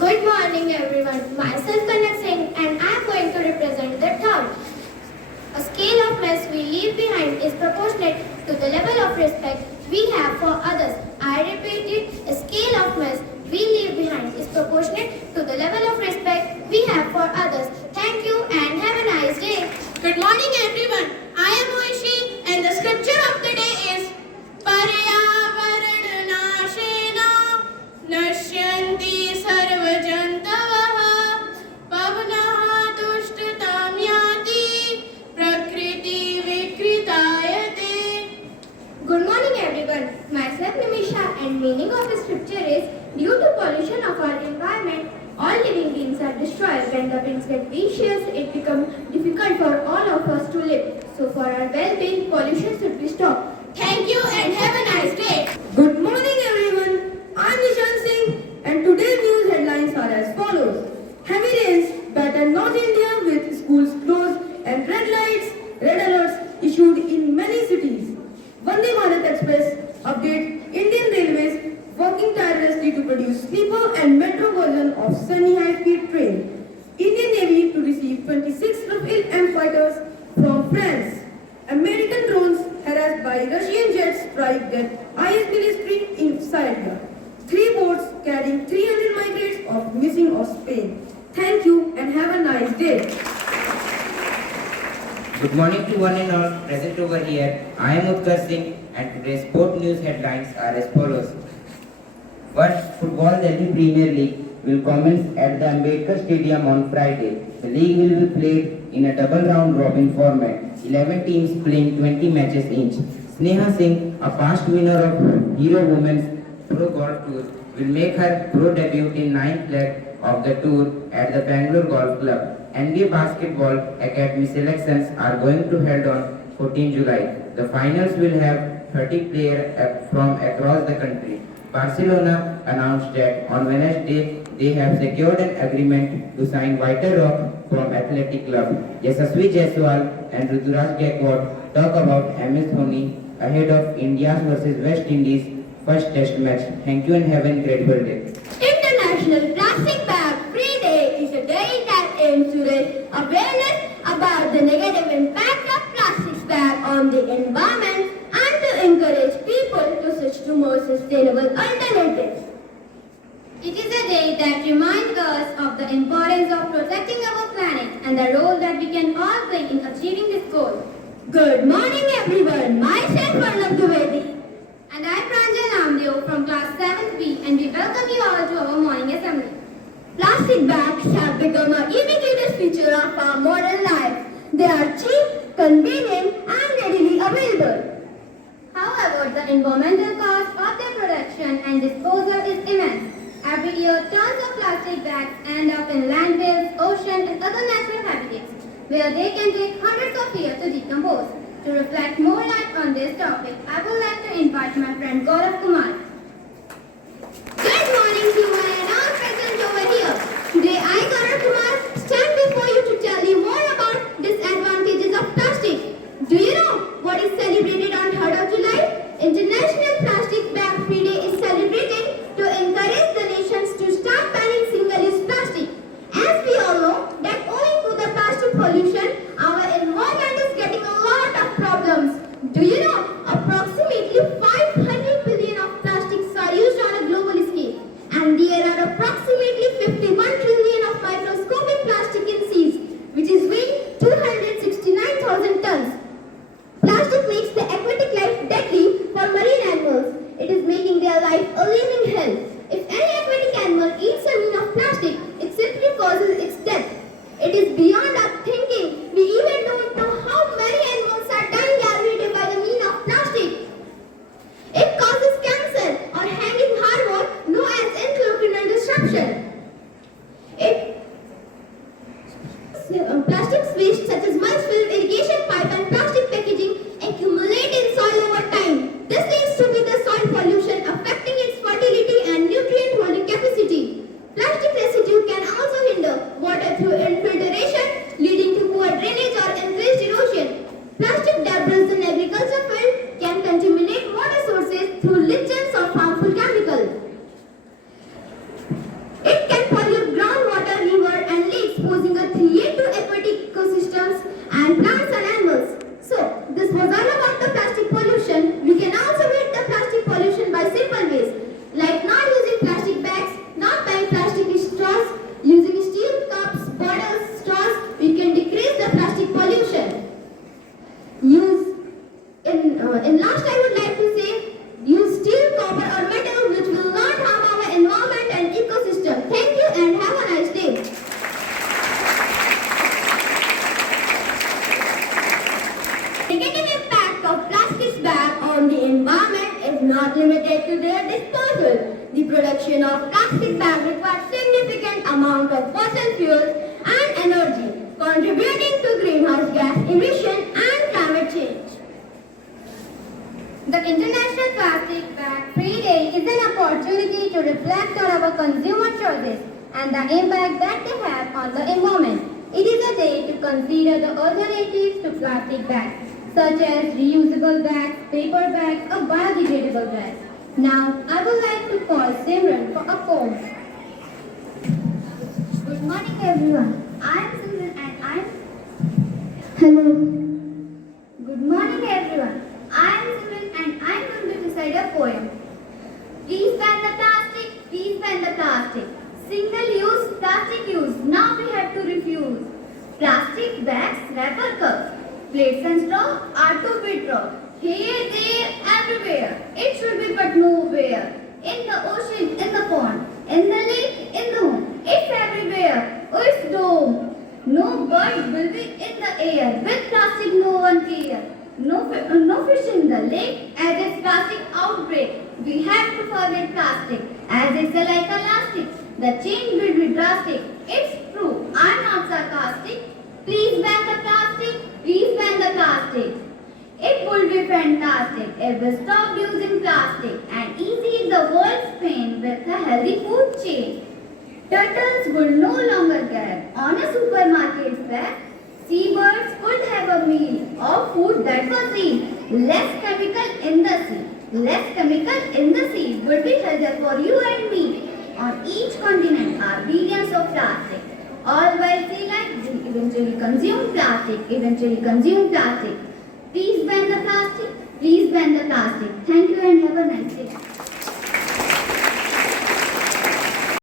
Good morning everyone. Myself Kanak Singh and I am going to represent the thought. A scale of mess we leave behind is proportionate to the level of respect we have for others. I repeat it, a scale of mess we leave behind is proportionate to the level of respect we have for others. Thank you and have a nice day. Good morning everyone. I am Moishi and the scripture of the day is Paryavarnanashena Nashyanti Sarvajantavaha Pavanaha Tushtatam Yati Prakriti Vikritayate. Good morning everyone. Myself Nimisha and meaning of the scripture is due to pollution of our environment, all living beings are destroyed. When the winds get vicious, it becomes difficult for all of us to live. So for our well-being, pollution should be stopped. Thank you and have a nice day. Good morning everyone. I am Nishan Singh and today's news headlines are as follows. Heavy rains batter North India with schools closed and red alerts issued in many cities. Vande Bharat Express update Indian Railways working tirelessly to produce sleeper and metro version of semi high-speed train. Indian Navy to receive 26 Rafale M fighters from France. American drones harassed by Russian jets strike dead IS military in Syria. 3 boats carrying 300 migrants of missing of Spain. Thank you and have a nice day. Good morning to one and all present over here. I am Utkar Singh and today's sport news headlines are as follows. First, Football Delhi Premier League will commence at the Ambedkar Stadium on Friday. The league will be played in a double round robin format. 11 teams playing 20 matches each. Sneha Singh, a past winner of Hero Women's Pro Golf Tour, will make her pro debut in 9th leg of the tour at the Bangalore Golf Club. NBA Basketball Academy selections are going to held on 14 July. The finals will have 30 players from across the country. Barcelona announced that on Wednesday they have secured an agreement to sign Whiter Rock from Athletic Club. Yashasvi Jaiswal and Ruturaj Gaikwad talk about MS Dhoni ahead of India's versus West Indies first test match. Thank you and have an incredible day. International Plastic Bag Free Day is a day that aims to raise awareness about the negative impact of plastic bag on the environment and to encourage people to switch to more sustainable alternatives. It is a day that reminds us of the importance of protecting our planet and the role that we can all play in achieving this goal. Good morning everyone, myself Varnam Dwivedi. And I am Pranjal Namdeo from class 7th B and we welcome you all to our morning assembly. Plastic bags have become a ubiquitous feature of our modern life. They are cheap, convenient and readily available. However, the environmental cost of their production and disposal is immense. Every year, tons of plastic bags end up in landfills, oceans and other natural habitats, where they can take hundreds of years to decompose. To reflect more light on this topic, I would like to invite my friend Gaurav Kumar. Good morning to one and all present over here. Today I, Gaurav Kumar, stand before you to tell you more about disadvantages of plastic. Do you know what is celebrated on 3rd of July? International Plastic Bag Free Day is celebrated to encourage the nations to start banning single-use plastic. As we all know that owing to the plastic pollution, our environment is getting a lot of problems. Do you know approximately 500 billion of plastics are used on a global scale, and there are approximately 51 trillion of microscopic plastic in seas, which is weighing 269,000 tons. Plastic makes the aquatic life deadly for marine animals. It is making their life a living hell. If any aquatic animal eats a meal of plastic, it simply causes its death. It is beyond our thinking. We even don't know how many animals are dying every day by the means of plastic. It causes cancer or hanging hormone known as endocrine disruption. Plastics waste such as mulch-filled irrigation pipe and plastic packaging accumulate in soil over time. This leads to the soil pollution affecting its fertility and nutrient holding capacity. Plastic residue of plastic bag requires significant amount of fossil fuels and energy, contributing to greenhouse gas emission and climate change. The International Plastic Bag Free Day is an opportunity to reflect on our consumer choices and the impact that they have on the environment. It is a day to consider the alternatives to plastic bags, such as reusable bags, paper bags, or biodegradable bags. Now, I would like to call Simran for a poem. Good morning, everyone. I am Susan and I am. Hello. Good morning, everyone. I am Susan and I am going to recite a poem. Please ban the plastic. Please ban the plastic. Single-use plastic use. Now we have to refuse. Plastic bags, wrapper cups, plates and straw are to be dropped. Here, there, everywhere. It should be but nowhere. In the ocean, in the pond, in the lake, in the home. It's everywhere. Oh, it's dome. No bird will be in the air. With plastic, no one care. No fish in the lake as it's plastic outbreak. We have to forget plastic as it's like elastic. The change will be drastic. It's true. I'm not sarcastic. Please ban the plastic. Please ban the plastic. It would be fantastic if we stopped using plastic and eased the world's pain with a healthy food chain. Turtles would no longer gag on a supermarket bag. Seabirds could have a meal of food that was eat. Less chemical in the sea. Less chemical in the sea would be healthier for you and me. On each continent are billions of plastic. All while sea life will eventually consume plastic. Please ban the plastic. Please ban the plastic. Thank you and have a nice day.